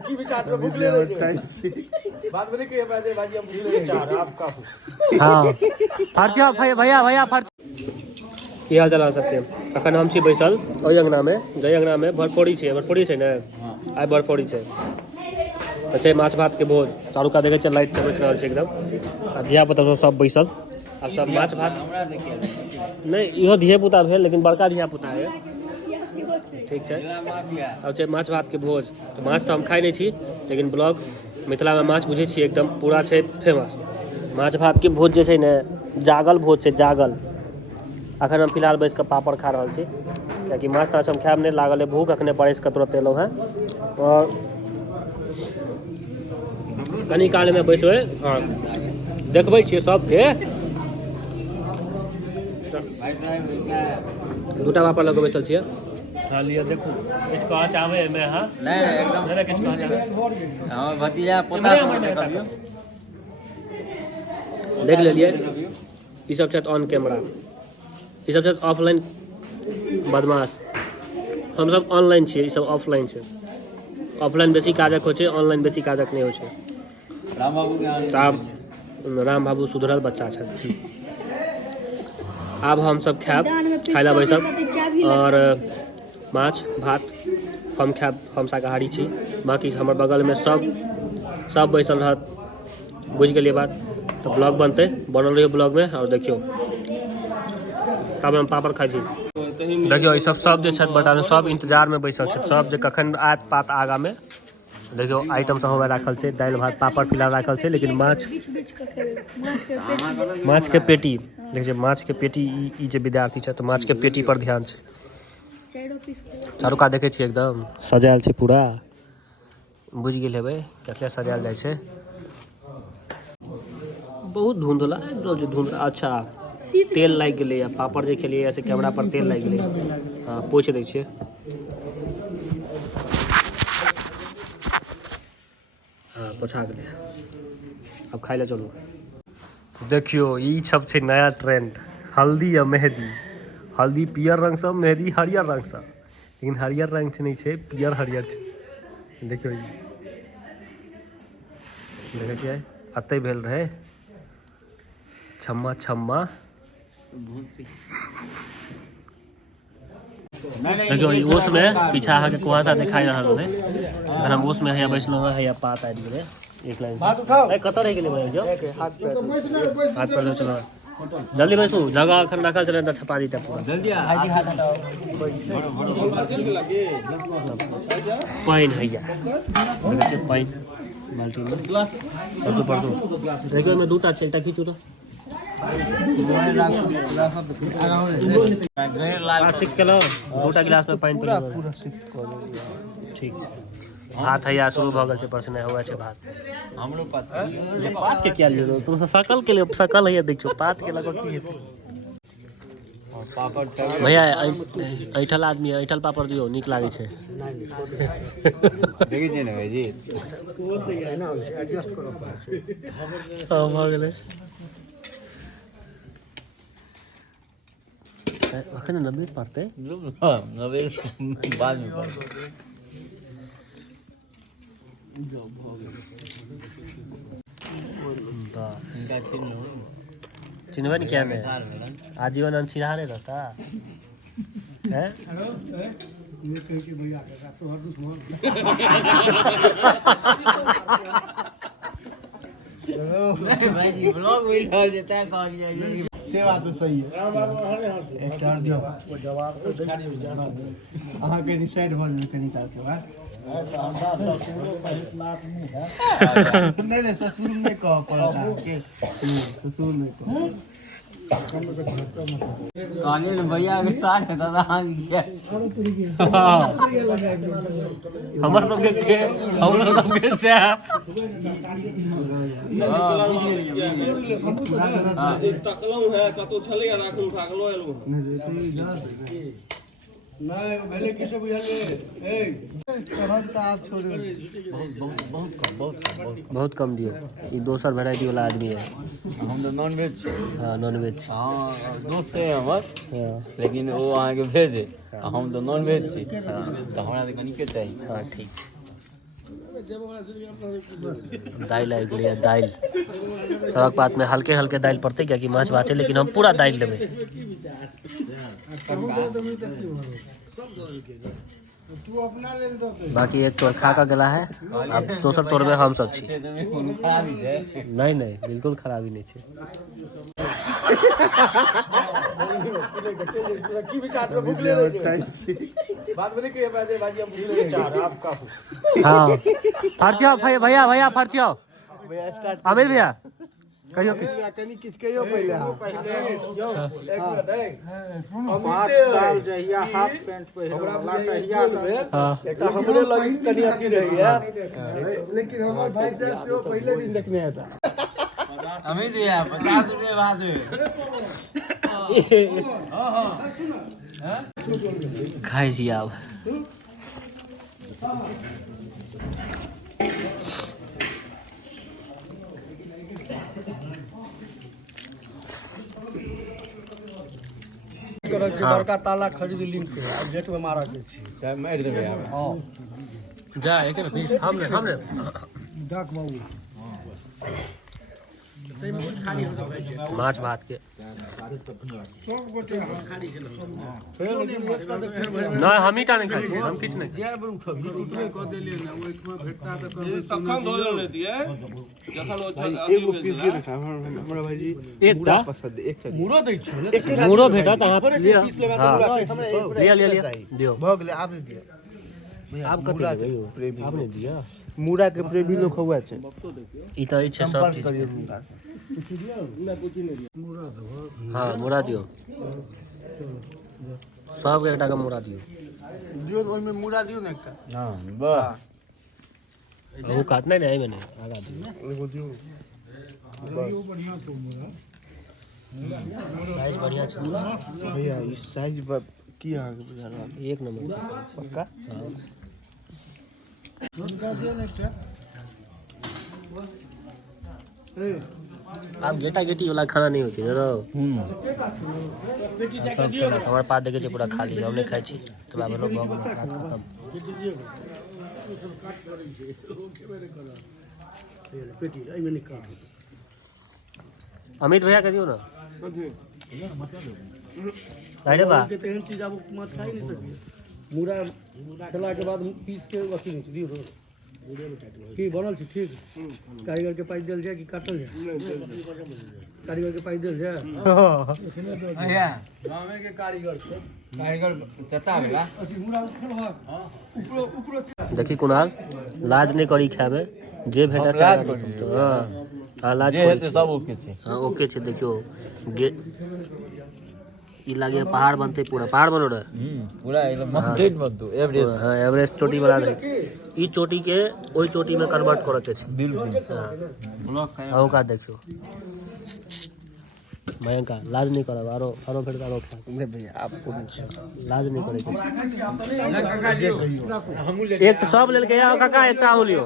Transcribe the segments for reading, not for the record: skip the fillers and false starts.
की विचार पे भूख ले रहे बात बने के बाजी हम भूल रहे चार आपका हां फर्चा भैया भैया फर्च की हाल चला सकते हैं अखन हम छी बैसल ओइ अंगना में जय अंगना में भरपोड़ी छै ने आइ भरपोड़ी छै तऽ छै माछ भात के भोज चारू का देखे छै लाइट चमक रहल छै एकदम आ धिया पुता सब बैसल अब सब माछ भात नहीं इहो धिया पुता भेल लेकिन बड़का धिया पुता है ठीक है अब छै माछ भात के भोज माछ तो हम खाई नहीं छी लेकिन ब्लॉग मिथिला में माछ बुझे छी एकदम पूरा छै फेमस माछ भात के भोज जे छै ने जागल भोज छै जागल अखन हम फिलहाल बैस के पापड़ खा रहल छी कियाकि माछ ताछ हम खायब नहीं लागल है भूख अखने परस के तुरंत एलहुँ हैं और कनी काल में बैसबै हाँ देखबै छियै सबके दूटा पापड़ लगे बैसल छियै खा लिया देखो किछु कहऽ चाहबै एहिमे अहाँ नहीं एकदम नहीं किछु कहऽ चाहबै हमर भतीजा पोता सब देख लेलिए ई सब छथि ऑन कैमरा ई सब छथि ऑफलाइन बदमाश हम सब ऑनलाइन छियै ई सब ऑफलाइन छै ऑफलाइन बेसी काजक होइ छै ऑनलाइन बेसी काजक नहीं होइ छै राम बाबू सुधरल बच्चा छथि आब हम सब खायब खाय ला बैसब और माछ भात हम खायब हम शाकाहारी छी बाकी हमर बगल में सब बैसल रहत बुझ गेलिए बात तो ब्लॉग बनते बनल रहिए ब्लॉग में और देखियो तब हम पापड़ खाई छी देखियो सब जे छथि बता सब इंतजार में बैसल छथि सब जे कखन आयत पात आगा में देखियो आइटम सब हमें राखल छै दाल भात पापड़ फिलहाल राखल छै लेकिन माछ के पेटी देखिए माछ के पेटी ई जे विद्यार्थी छै तो माछ के पेटी पर ध्यान छै चारू का देखे छी एकदम सजायल छै पूरा बुझ गेल हेबै कते सजायल जाय छै बहुत धुंधला धुंधला अच्छा तेल लाग गेलै या पापड़ जे खेलिए से कैमरा पर तेल लाग गेलै हां पोछ दै छियै हाँ पोछा गेलै अब खाई ले चलू देखियो ई सब छै नया ट्रेंड हल्दी या मेहंदी हल्दी पियर रंग से मेहंदी हरियर रंग से लेकिन हरियर रंग से नहीं छै पियर हरियर छै देखियो देखै छियै अतै भेल रहे छम्मा छम्मा देखियो ओस में पीछा अहाँ के कुहासा दिखाई रहल है अगर हम ओस में हैया बैसलहुँ हैया पात आबि गेलै एक लाइन कतऽ रहि गेलै भाई हाथ पर ले चलो जल्दी बैसू जगह अखन रखल छलै तऽ छपा दी पूरा जल्दी पाइन हैया देखै छियै पाइन बाल्टी में देखियो में दूटा छै एकटा खींचू तो दूटा गिलास में पाइन ठीक भात हैया शुरू भऽ गेल छै परसने हुआ छै भात हमरो पात के क्या लियो तुम सकल के लिए सकल हैया देखियो पात के लगा की हेतै पापड़ भैया ऐठल आदमी ऐठल पापड़ दियो नीक लागे छै देखै छियै ने भाईजी कोन तैयार ना एडजस्ट करो हां भऽ गेलै अखन नब्बे पड़ते हां नब्बे बाद में पड़ते जो भ गेल चिन्हबे नहीं क्या में आजीवन अनछिड़ा नहीं रहता है ये कह के भैया तो हर दुश्मन नहीं भाई जी ब्लॉग में हो जाता है कौन ये से बात तो सही है एक चार जवाब तो अहाँ के डिसाइड भल में कनी काल के बाद ससुरो सहित लात नहीं है नहीं ससुर नहीं कह पड़ता के ससुर नहीं कह कालीन भैया के साथ दादा हमर सबके से तकलौ है कतो छले राखू उठा के लो एलु नहीं पहले किसे बुझाले ए तुरंत आप छोड़ बहुत कम दियो। ये दोसर वेराइटी वाला आदमी है। हम तो नॉन वेज हाँ नॉन वेज। हाँ दोस्त है हमर हाँ लेकिन वो अहाँ के भेज है हम तो नॉन वेज छी तो हमरा तो कनी के चाहिए। हाँ ठीक है। दाल आबि गेलै दाल। सड़क पात में हल्के हल्के दाल पड़ते क्या कि माछ बाचे लेकिन हम पूरा दाल लेबै। बाकी एक तोर खा का गला है अब दोसर तोर में हम सब छी। नहीं नहीं बिल्कुल खराबी नहीं छे। की विचार में भूख ले रहे बात बने के बाजे बाजी हम भूल गए चार आपका हाँ फर्चियो भैया भैया फर्चियो भैया स्टार्ट आमिर भैया कहियो कि कनी किस कहियो पहले एक मिनट है 5 साल जहिया हाफ पैंट पहिरला तहिया से एकटा हमरे लगी कनी अथी रही है लेकिन हमर भाई साहब से पहले दिन देखने आया था। हमें दिया 50 रुपए बाद खाई छी आब। बड़का ताला खरीद लिंक के गेट में मारा के छी चाहे मार देबे आब। हां जा एक ना पीस हमने डाक बाबू माछ भात के नहीं हम ही टा नहीं खाई हम किछ नहीं एगो पीस दे रखा हमरा भाई जी एकटा पसंद एक मुरो दै छी मुरो भेटत अहाँ लिअ। पीस लेबा हाँ हमरा लिअ लिअ लिअ दियो। भ गेलै आब नहीं दिया आब कते देबै यौ आब नहीं दिया। मूड़ा के प्रेमी लोग हुआ छै ई त छै सब संपर्क चीज। करियो हुनका हाँ मुड़ा दियो सबके एकटा के मुड़ा दियो। दियो ओइ में मूड़ा दियो ना एकटा हां वाह वो काटना नहीं मैंने आगा दियो। एगो दियो बढ़िया तो मुरा साइज बढ़िया छै भैया ई साइज की अहाँ के बुझा रहल एक नंबर पक्का हाँ उनका दियो ना एकटा ए आप गेटा गेटी वाला खाना नहीं होती रो। हमारे पास देखे पूरा खाली हम नहीं खाई छी तो बाबा लोग बात खत्म। अमित भैया कह दियो ना अरे बा एहन चीज आप मत खाई नहीं सकिए मुरा खेला के बाद पीस के अथी नहीं दियो की बनल छै ठीक कारीगर के पाई देल जाय कि काटल जाय कारीगर के पाई देल जाय भैया गामे के कारीगर छै कारीगर चाचा भेला अथी मुरा खेलहक ऊपरो ऊपरो देखी कुणाल लाज नहीं करी खाए में जे भेटा से लाज करी। हाँ हाँ लाज जे करी। हेते सब ओके छै। हाँ ओके छे देखियो ई लागे पहाड़ बनते पूरा पहाड़ बनो रहे। पूरा एकदम माउंटेन बनतो एवरेस्ट हाँ एवरेस्ट चोटी बना रहे। ई चोटी के ओई चोटी में कन्वर्ट करे के छे। बिल्कुल हाँ ब्लॉक का आओ का देखियो भयंकर लाज नहीं करब आरो आरो फिर आरो खा नहीं भैया आपको लाज नहीं करे काका जी एक तो सब लेल के आओ काका एक ता लियो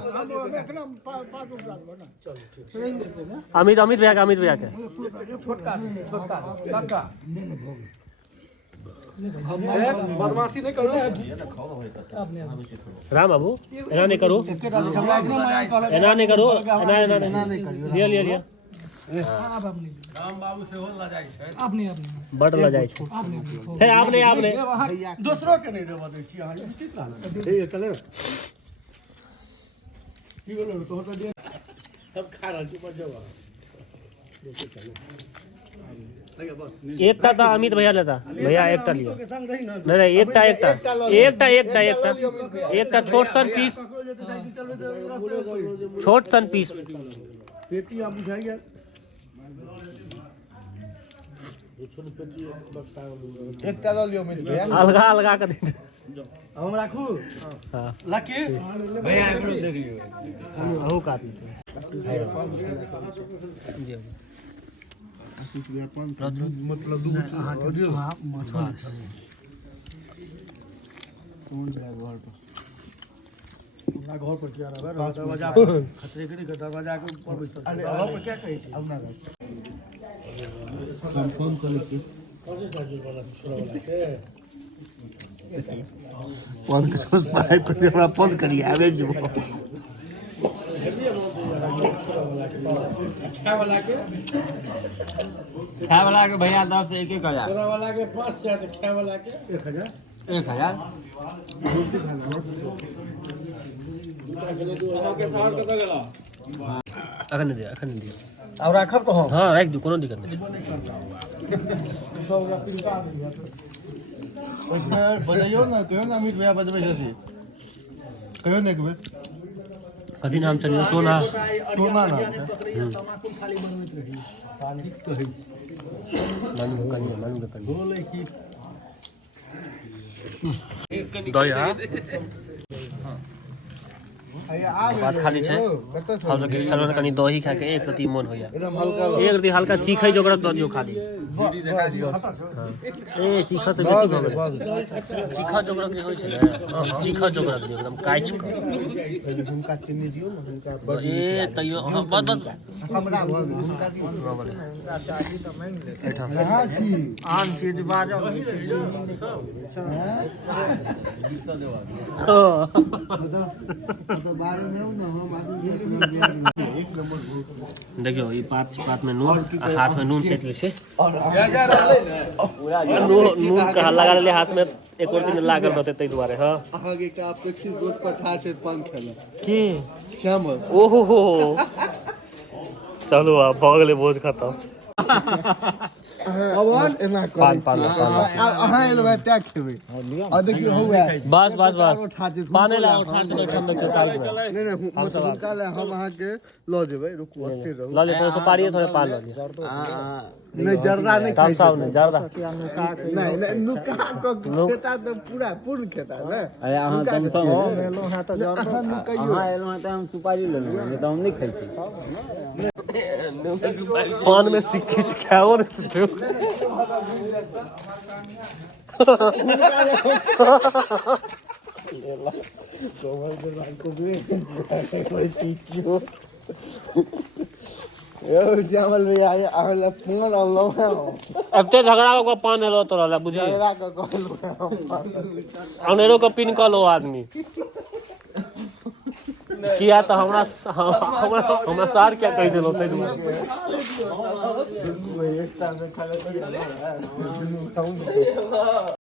अमित भैया के काका बदमाशी नहीं करो राम बाबू एना नहीं करो एना नहीं करो एना लिया लिया लिया राम बाबू से हो ला जाय छै अपने बड़ ल जाय छै फिर आपने दूसरो के नहीं देबा दै छी अहाँ उचित लागल ठीक चले की बोलो तो तो दे सब खा रहल छी बजवा एकटा था अमित भैया लेता भैया एकटा लियो नहीं एकटा छोट सन पीस पेटी आप बुझाइए एकटा ल लियो मेरे भैया अलगा अलगा कर दे हम राखू हां लाके भैया एकरो देख लियो अहू काट ली मतलब दू दियो घर पर क्या रहा दरवाजा खतरे के नहीं दरवाजा के ऊपर बैठल घर पर क्या कही थी कंफर्म कर लेते फोन के सोच पाए पर हमरा फोन करी आवे जो खाए वाला के भैया दाम से 1,000 वाला के 5 से खे वाला के 1,000 1,000 अखन नहीं दिया अब राखब तो हम हाँ राख दू कोनो दिक्कत नहीं बजाइयो ना कहियो ना अमित भैया बजबै छथि कहियो ना एक बेर कथी नाम छलिए सोना सोना ना मानू के कनी दही हाँ बात खाली छै हम सब किछु खेलौ कनी दही खा के एक रति मोन होइया एकदम हल्का एक रति हल्का चीखै जोगरा दऽ दियौ खाली ए चीखा से बेसी भऽ गेल चीखा जोगरा जे होइ छै ने चीखा जोगरा दियौ एकदम काइच के हुनका चिन्नी दियौ ना हुनका ए तैयो हां बस हमरा भऽ गेल हुनका दियौ हुनका चाही त मांग ले कहाँ छी आन चीज बाजब तो बारे में ना हम आगे एक नंबर देखियो ई पात में नून हाथ में नून सेट ले छै और नून कहाँ लगा ले हाथ में एक और दिन लागल रहते तै दुआरे हां आगे का अपेक्षित रोड पर ठार से पान खेला की श्यामल ओहो हो चलो अब भऽ गेलै भोज खत्म एना पान पान अहाँ एलो भाई त्या खेबै और देखियो होए बस पाने ला उठा के ठंडा के साइड में नहीं हुनका ले हम अहाँ के ल जेबै रुकू अस्थिर रहू ला ले थोड़ा सा पारिए थोड़ा पान ला ले नहीं जर्दा नहीं काम साहब नहीं जर्दा नहीं नुका को खेता तो पूरा पूर्ण खेता ना अरे अहाँ कम सम एलो हां तो जर्दा अहाँ एलहुँ हैं तऽ हम सुपारी लेलहुँ हैं, नहीं तऽ हम नहीं खाइ छी पान में सिक्की खाओ रे तू श्यामल भैया अहाँ फोन अनलो अब ते झगड़ा को पान हेलो तो रहला बुझी झगड़ा के कहलु अनेरो को पिन कऽ लो आदमी किया तो हमरा सार क्या कह देलो तै दुआरे एक टाइम में खाना